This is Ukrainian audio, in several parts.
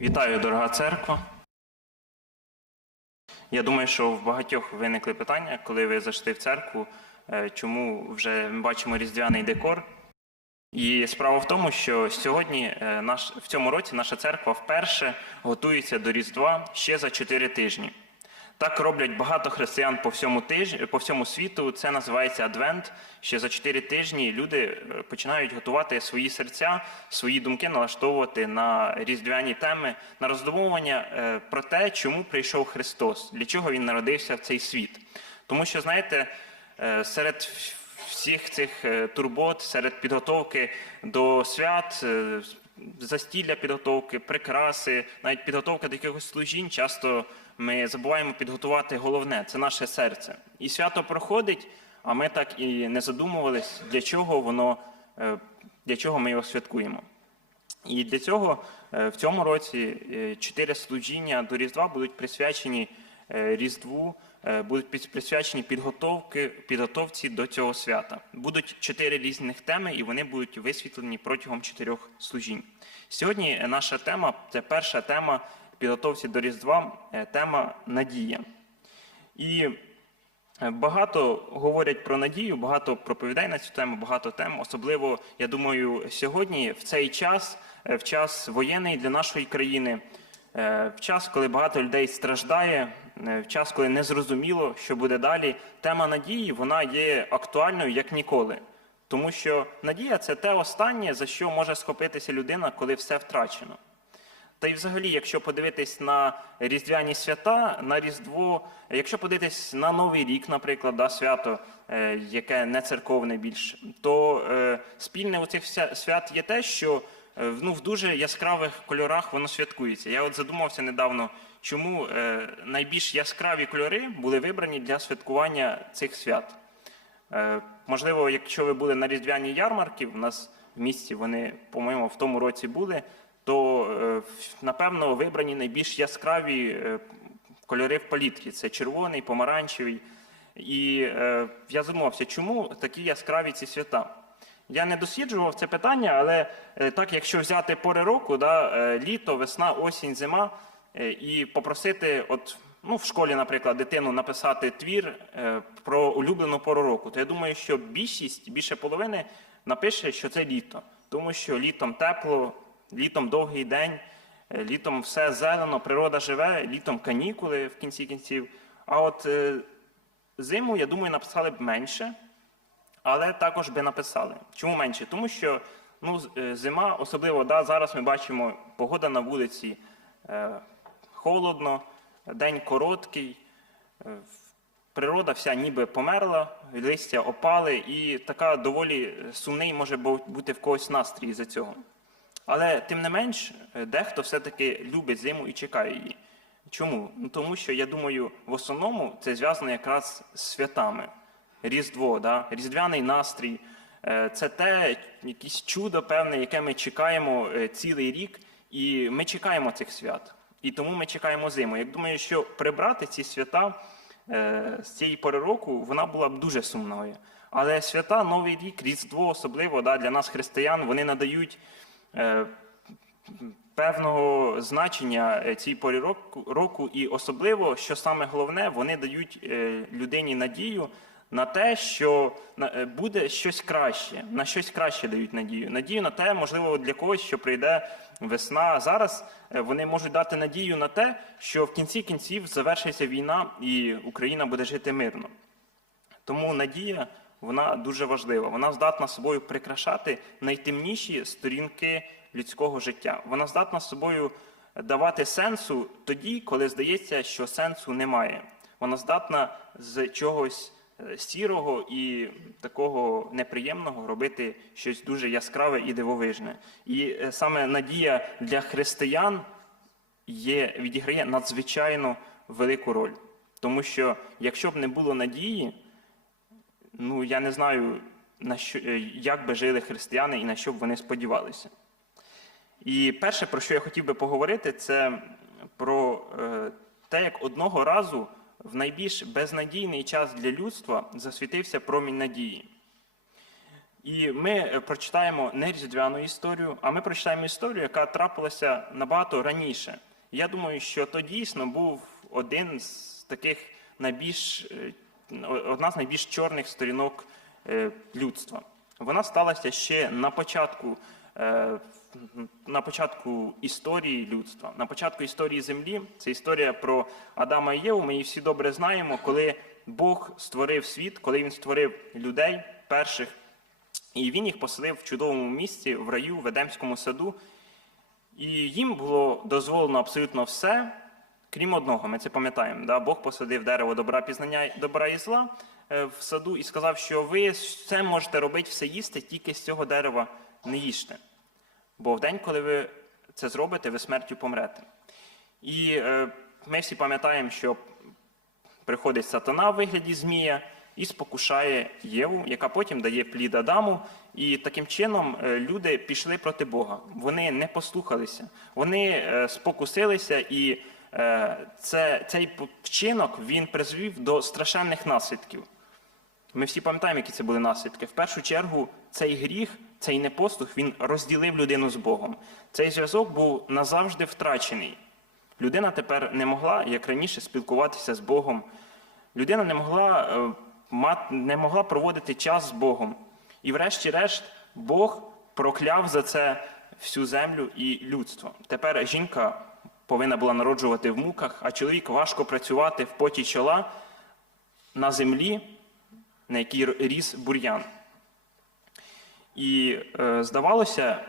Вітаю, дорога церква. Я думаю, що в багатьох виникли питання, коли ви зайшли в церкву, е, чому вже ми бачимо різдвяний декор. І справа в тому, що сьогодні е, наш, в цьому році наша церква вперше готується до Різдва ще за 4 тижні. Так роблять багато християн по всьому тиж... по всьому світу. Це називається Адвент. Ще за 4 тижні люди е, починають готувати свої серця, свої думки налаштовувати на різдвяні теми, на роздумування е, про те, чому прийшов Христос, для чого він народився в цей світ. Тому що, знаєте, е, серед всіх цих турбот, серед підготовки до свят, застілля підготовки, прикраси, навіть підготовка до якихось служінь, часто ми забуваємо підготувати головне це наше серце. І свято проходить, а ми так і не задумувались, для чого воно, е, для чого ми його святкуємо. І для цього е, в цьому році е, чотири служіння до Різдва будуть присвячені Різдву, будуть присвячені підготовки, підготовці до цього свята. Будуть чотири різних теми, і вони будуть висвітлені протягом чотирьох служінь. Сьогодні наша тема це перша тема підготовці до Різдва, е, тема надія. І Е, Багато говорять про надію, багато проповідей на цю тему, багато тем. Особливо, я думаю, сьогодні, в цей час, е, в час воєнний для нашої країни, в час, коли багато людей страждає, в час, коли незрозуміло, що буде далі, тема надії вона є актуальною як ніколи. Тому що надія це те останнє, за що може схопитися людина, коли все втрачено. Та й взагалі, якщо подивитись на різдвяні свята, на Різдво, якщо подивитись на Новий рік, наприклад, да, свято, е, яке не церковне більш, то е, спільне у цих свят є те, що е, ну, в дуже яскравих кольорах воно святкується. Я от задумався недавно, чому е, найбільш яскраві кольори були вибрані для святкування цих свят. Е, Можливо, якщо ви були на різдвяній ярмарці, в нас в місті вони, по-моєму, в тому році були, то е, напевно вибрані найбільш яскраві е, кольори в палітрі. Це червоний, помаранчевий. І е, я задумався, чому такі яскраві ці свята. Я не досліджував це питання, але так, якщо взяти пори року, да, літо, весна, осінь, зима, і попросити, от, ну, в школі, наприклад, дитину написати твір про улюблену пору року, то я думаю, що більшість, більше половини напише, що це літо. Тому що літом тепло, літом довгий день, е, літом все зелено, природа живе, літом канікули в кінці кінців. А от е, зиму, я думаю, написали б менше, але також би написали. Чому менше? Тому що ну, е, зима, особливо да, зараз ми бачимо погода на вулиці е, холодно, день короткий, е, природа вся ніби померла, листя опали, і така доволі сумний може бути в когось настрій за цього. Але тим не менш, е, дехто все-таки любить зиму і чекає її. Чому? Ну тому що я думаю, в основному це зв'язано якраз з святами. Різдво, да? різдвяний настрій. Е, Це те, якесь чудо певне, яке ми чекаємо е, цілий рік, і ми чекаємо цих свят. І тому ми чекаємо зиму. Я думаю, що прибрати ці свята з цієї пори року, вона була б дуже сумною. Але свята, Новий рік, Різдво, особливо да, для нас, християн, вони надають певного значення е, цій порі року, і особливо, що саме головне, вони дають е, людині надію на те, що е, буде щось краще, на щось краще дають надію. Надію на те, можливо, для когось, що прийде весна. Зараз е, вони можуть дати надію на те, що в кінці кінців завершиться війна і Україна буде жити мирно. Тому надія вона дуже важлива. Вона здатна собою прикрашати найтемніші сторінки людського життя. Вона здатна собою давати сенсу тоді, коли здається, що сенсу немає. Вона здатна з чогось е, сірого і такого неприємного робити щось дуже яскраве і дивовижне. І е, саме надія для християн є, відіграє надзвичайно велику роль. Тому що якщо б не було надії, ну я не знаю, на що, е, як би жили християни і на що б вони сподівалися. І перше, про що я хотів би поговорити, це про е, те, як одного разу в найбільш безнадійний час для людства засвітився промінь надії. І ми е, прочитаємо не різдвяну історію, а ми прочитаємо історію, яка трапилася набагато раніше. Я думаю, що то дійсно був один з таких найбільш одна з найбільш чорних сторінок е, людства. Вона сталася ще на початку, е, на початку історії людства, на початку історії землі. Це історія про Адама і Єву. Ми її всі добре знаємо, коли Бог створив світ, коли він створив людей перших, і він їх поселив в чудовому місці в раю, в Едемському саду. І їм було дозволено абсолютно все, крім одного. Ми це пам'ятаємо. Да? Бог посадив дерево добра пізнання добра і зла е, в саду і сказав, що ви все можете робити, все їсти, тільки з цього дерева не їжте. Бо в день, коли ви це зробите, ви смертю помрете. І е, ми всі пам'ятаємо, що приходить сатана в вигляді Змія і спокушає Єву, яка потім дає плід Адаму. І таким чином е, люди пішли проти Бога. Вони не послухалися, вони е, спокусилися, і це, цей вчинок він призвів до страшенних наслідків. Ми всі пам'ятаємо, які це були наслідки. В першу чергу, цей гріх, цей непослух, він розділив людину з Богом. Цей зв'язок був назавжди втрачений. Людина тепер не могла, як раніше, спілкуватися з Богом. Людина не могла, е, не могла проводити час з Богом. І врешті-решт Бог прокляв за це всю землю і людство. Тепер жінка повинна була народжувати в муках, а чоловік важко працювати в поті чола на землі, на якій ріс бур'ян. І е, здавалося,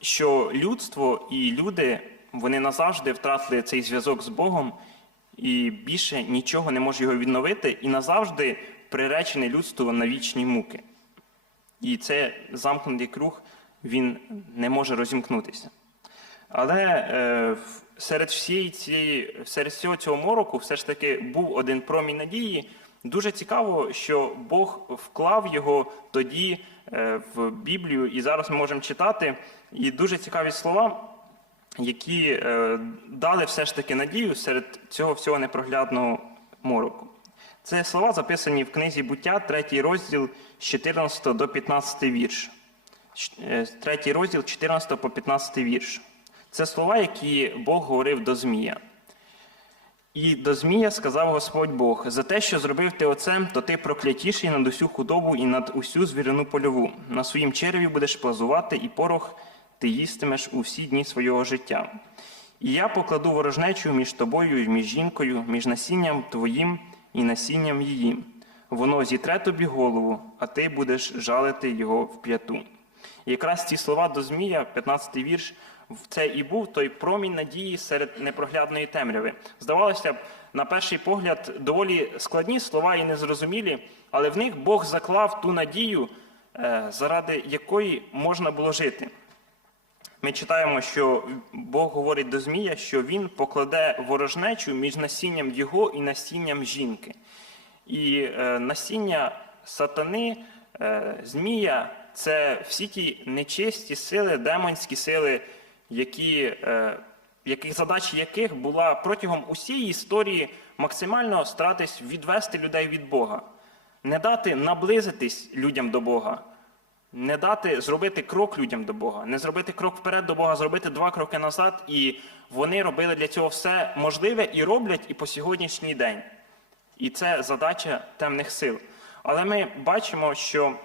що людство і люди вони назавжди втратили цей зв'язок з Богом, і більше нічого не може його відновити, і назавжди приречене людство на вічні муки. І це замкнутий круг, він не може розімкнутися. Але е, серед всієї цієї, серед всього цього мороку все ж таки був один промінь надії. Дуже цікаво, що Бог вклав його тоді е, в Біблію, і зараз ми можемо читати. І дуже цікаві слова, які е, дали все ж таки надію серед цього всього непроглядного мороку. Це слова записані в книзі буття, третій розділ з 14 до 15 вірш. Е, Третій розділ 14 по 15 вірш. Це слова, які Бог говорив до Змія. І до Змія сказав Господь Бог: за те, що зробив ти оце, то ти проклятіший над усю худобу і над усю звірину польову. На своїм череві будеш плазувати, і порох ти їстимеш у всі дні свого життя. І я покладу ворожнечу між тобою і між жінкою, між насінням твоїм і насінням її. Воно зітре тобі голову, а ти будеш жалити його в п'яту. І якраз ці слова до Змія, 15-й вірш, це і був той промінь надії серед непроглядної темряви. Здавалося б, на перший погляд, доволі складні слова і незрозумілі, але в них Бог заклав ту надію, е, заради якої можна було жити. Ми читаємо, що Бог говорить до Змія, що він покладе ворожнечу між насінням його і насінням жінки. І е, насіння сатани, е, Змія це всі ті нечисті сили, демонські сили, які, е, яких задача яких була протягом усієї історії максимально старатись відвести людей від Бога, не дати наблизитись людям до Бога. Не дати зробити крок людям до Бога, не зробити крок вперед до Бога, зробити два кроки назад, і вони робили для цього все можливе і роблять і по сьогоднішній день. І це задача темних сил. Але ми бачимо, що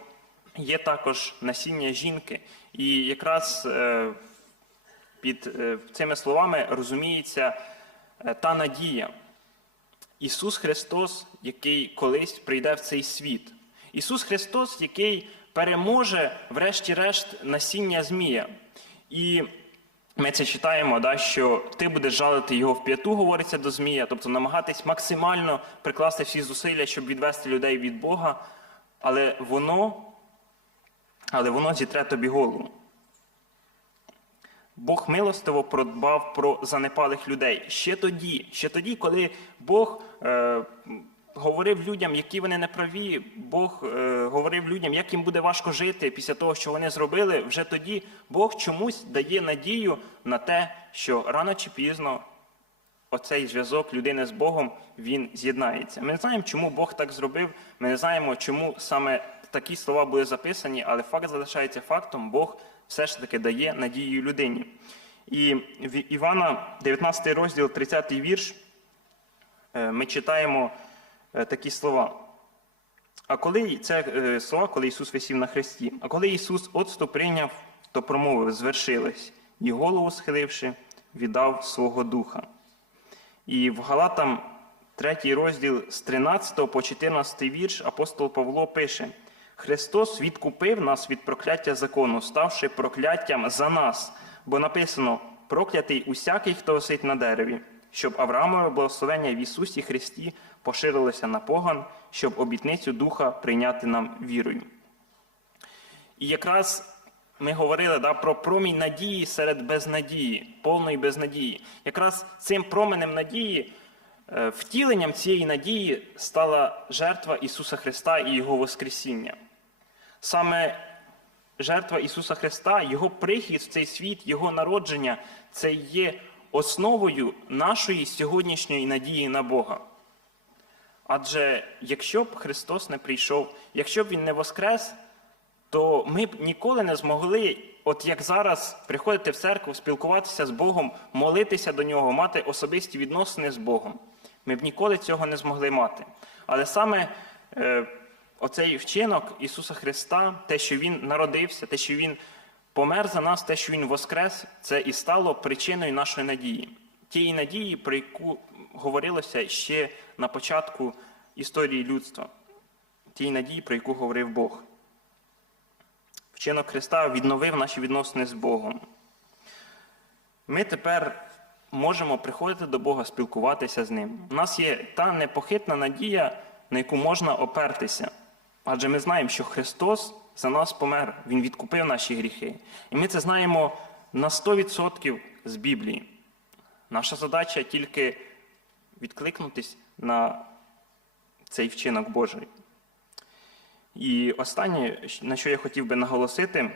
є також насіння жінки, і якраз е, під е, цими словами розуміється е, та надія. Ісус Христос, який колись прийде в цей світ. Ісус Христос, який переможе, врешті-решт, насіння Змія. І ми це читаємо, да, що ти будеш жалити його в п'яту, говориться до Змія, тобто намагатись максимально прикласти всі зусилля, щоб відвести людей від Бога, але воно, але воно зітре тобі голову. Бог милостиво продбав про занепалих людей ще тоді, ще тоді, коли Бог е, говорив людям, які вони неправі, Бог е, говорив людям, як їм буде важко жити після того, що вони зробили. Вже тоді Бог чомусь дає надію на те, що рано чи пізно оцей зв'язок людини з Богом він з'єднається. Ми не знаємо, чому Бог так зробив. Ми не знаємо, чому саме такі слова були записані, але факт залишається фактом, Бог все ж таки дає надію людині. І в Івана, 19 розділ, 30 вірш, е, ми читаємо е, такі слова. А коли це е, слова, коли Ісус висів на хресті, а коли Ісус оцту прийняв, то промовив, звершилось, і голову схиливши, віддав свого духа. І в Галатам 3 розділ з 13 по 14 вірш апостол Павло пише: Христос відкупив нас від прокляття закону, ставши прокляттям за нас, бо написано: проклятий усякий, хто висить на дереві, щоб Авраамове благословення в Ісусі Христі поширилося на поган, щоб обітницю Духа прийняти нам вірою. І якраз ми говорили да, про промінь надії серед безнадії, повної безнадії. Якраз цим променем надії, е, втіленням цієї надії стала жертва Ісуса Христа і Його Воскресіння. Саме жертва Ісуса Христа, Його прихід в цей світ, Його народження це є основою нашої сьогоднішньої надії на Бога. Адже якщо б Христос не прийшов, якщо б Він не воскрес, то ми б ніколи не змогли, от як зараз, приходити в церкву, спілкуватися з Богом, молитися до нього, мати особисті відносини з Богом. Ми б ніколи цього не змогли мати. Але саме е, оцей вчинок Ісуса Христа, те, що Він народився, те, що Він помер за нас, те, що Він воскрес, це і стало причиною нашої надії. Тієї надії, про яку говорилося ще на початку історії людства, тієї надії, про яку говорив Бог. Вчинок Христа відновив наші відносини з Богом. Ми тепер можемо приходити до Бога, спілкуватися з Ним. У нас є та непохитна надія, на яку можна опертися. Адже ми знаємо, що Христос за нас помер, Він відкупив наші гріхи. І ми це знаємо на 100% з Біблії. Наша задача тільки відкликнутись на цей вчинок Божий. І останнє, на що я хотів би наголосити,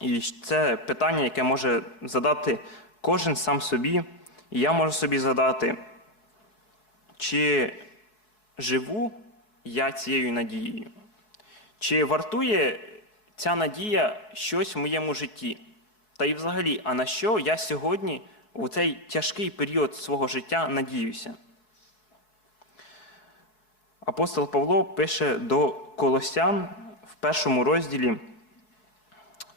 і це питання, яке може задати кожен сам собі, і я можу собі задати, чи живу я цією надією? Чи вартує ця надія щось в моєму житті? Та й взагалі, а на що я сьогодні у цей тяжкий період свого життя надіюся? Апостол Павло пише до Колосян в першому розділі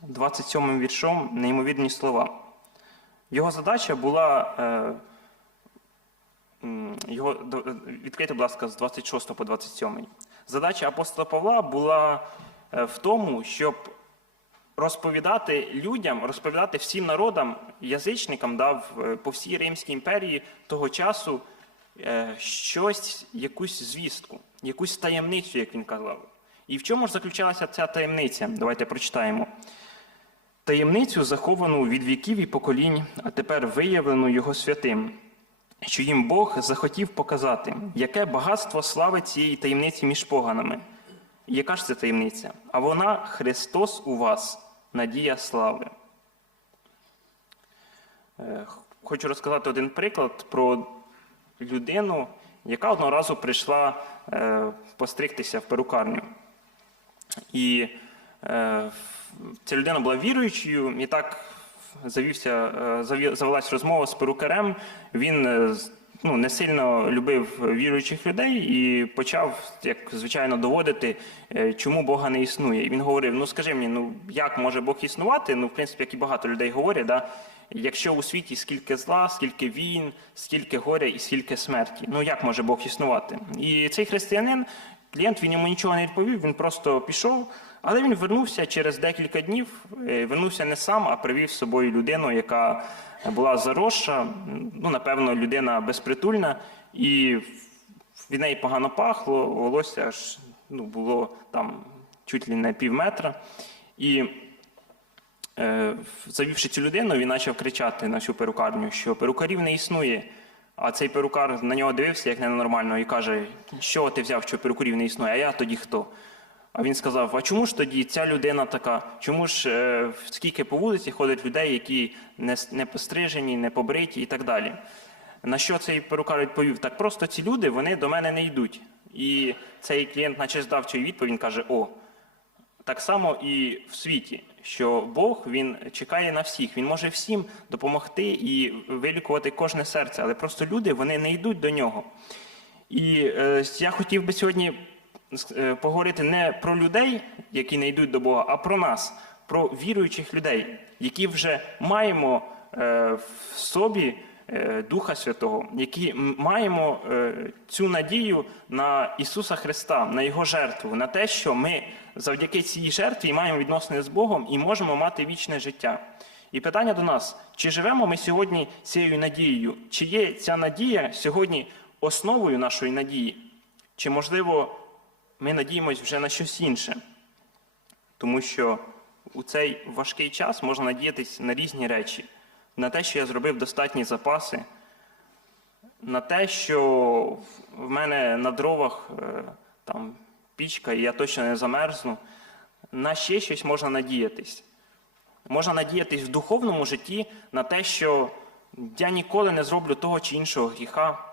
27 віршом неймовірні слова. Його задача була е, його відкрити, будь ласка, з 26 по 27. Задача апостола Павла була е, в тому, щоб розповідати людям, розповідати всім народам, язичникам да, е, по всій Римській імперії того часу е, щось, якусь звістку, якусь таємницю, як він казав. І в чому ж заключалася ця таємниця? Давайте прочитаємо. Таємницю, заховану від віків і поколінь, а тепер виявлену Його святим, що їм Бог захотів показати, яке багатство слави цієї таємниці між поганами. Яка ж це таємниця? А вона Христос у вас, надія слави. Е, Хочу розказати один приклад про людину, яка одного разу прийшла е, постригтися в перукарню. І е, ця людина була віруючою, і так завівся, е, завелась розмова з перукарем. Він е, ну, не сильно любив віруючих людей і почав, як звичайно, доводити, е, чому Бога не існує. І він говорив: ну скажи мені, ну як може Бог існувати? Ну, в принципі, як і багато людей говорять, да? якщо у світі скільки зла, скільки війн, скільки горя і скільки смерті. Ну як може Бог існувати? І цей християнин, клієнт він йому нічого не відповів, він просто пішов. Але він вернувся через декілька днів. е, Вернувся не сам, а привів з собою людину, яка була заросша, ну напевно, людина безпритульна, і від неї погано пахло, волосся аж ну, було там чуть ли не пів метра. І е, завівши цю людину, він почав кричати на всю перукарню, що перукарів не існує. А цей перукар на нього дивився як ненормально і каже, що ти взяв, що перукарів не існує, а я тоді хто? А він сказав: а чому ж тоді ця людина така? Чому ж е, скільки по вулиці ходить людей, які не, не пострижені, не побриті і так далі? На що цей перукар відповів? Так просто ці люди вони до мене не йдуть. І цей клієнт, наче здав цю відповідь, каже: О, так само і в світі, що Бог він чекає на всіх, він може всім допомогти і вилікувати кожне серце, але просто люди вони не йдуть до нього. І е, я хотів би сьогодні поговорити не про людей, які не йдуть до Бога, а про нас, про віруючих людей, які вже маємо е, в собі е, Духа Святого, які маємо е, цю надію на Ісуса Христа, на Його жертву, на те, що ми завдяки цій жертві маємо відносини з Богом і можемо мати вічне життя. І питання до нас: чи живемо ми сьогодні цією надією? Чи є ця надія сьогодні основою нашої надії? Чи, можливо, ми надіємось вже на щось інше? Тому що у цей важкий час можна надіятись на різні речі, на те, що я зробив достатні запаси, на те, що в- в мене на дровах е, там пічка, і я точно не замерзну. На ще щось можна надіятись. Можна надіятись в духовному житті на те, що я ніколи не зроблю того чи іншого гріха.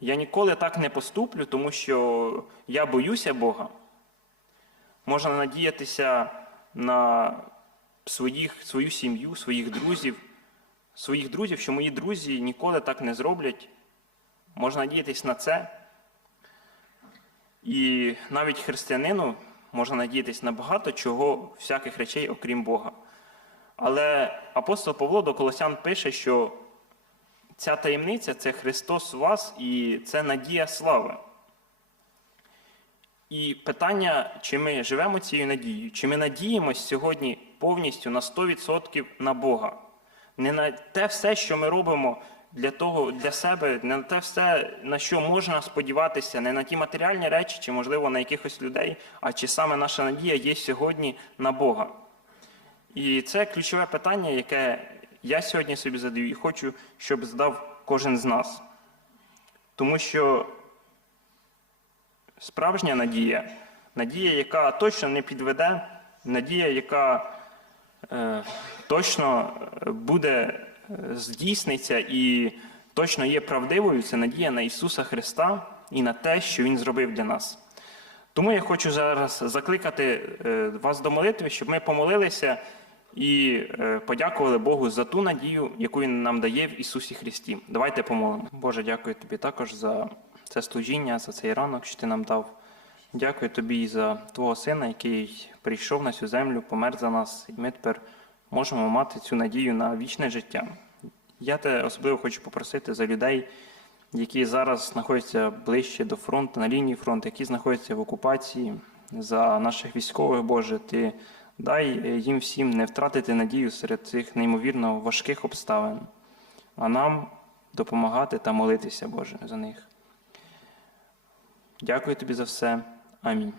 Я ніколи так не поступлю, тому що я боюся Бога. Можна надіятися на своїх, свою сім'ю, своїх друзів, своїх друзів, що мої друзі ніколи так не зроблять. Можна надіятись на це. І навіть християнину можна надіятись на багато чого, всяких речей, окрім Бога. Але апостол Павло до Колосян пише, що ця таємниця це Христос у вас і це надія слави. І питання, чи ми живемо цією надією, чи ми надіємось сьогодні повністю на 100% на Бога. Не на те все, що ми робимо для того, для себе, не на те все, на що можна сподіватися, не на ті матеріальні речі, чи, можливо, на якихось людей, а чи саме наша надія є сьогодні на Бога. І це ключове питання, яке я сьогодні собі задаю і хочу, щоб задав кожен з нас. Тому що справжня надія, надія, яка точно не підведе, надія, яка е, точно е, буде е, здійсниться і точно є правдивою, це надія на Ісуса Христа і на те, що Він зробив для нас. Тому я хочу зараз закликати е, вас до молитви, щоб ми помолилися і е, подякували Богу за ту надію, яку Він нам дає в Ісусі Христі. Давайте помолимо. Боже, дякую тобі також за це служіння, за цей ранок, що ти нам дав. Дякую тобі за Твого Сина, який прийшов на цю землю, помер за нас, і ми тепер можемо мати цю надію на вічне життя. Я тебе особливо хочу попросити за людей, які зараз знаходяться ближче до фронту, на лінії фронту, які знаходяться в окупації, за наших військових, Боже, ти дай е, їм всім не втратити надію серед цих неймовірно важких обставин, а нам допомагати та молитися, Боже, за них. Дякую тобі за все. Амінь.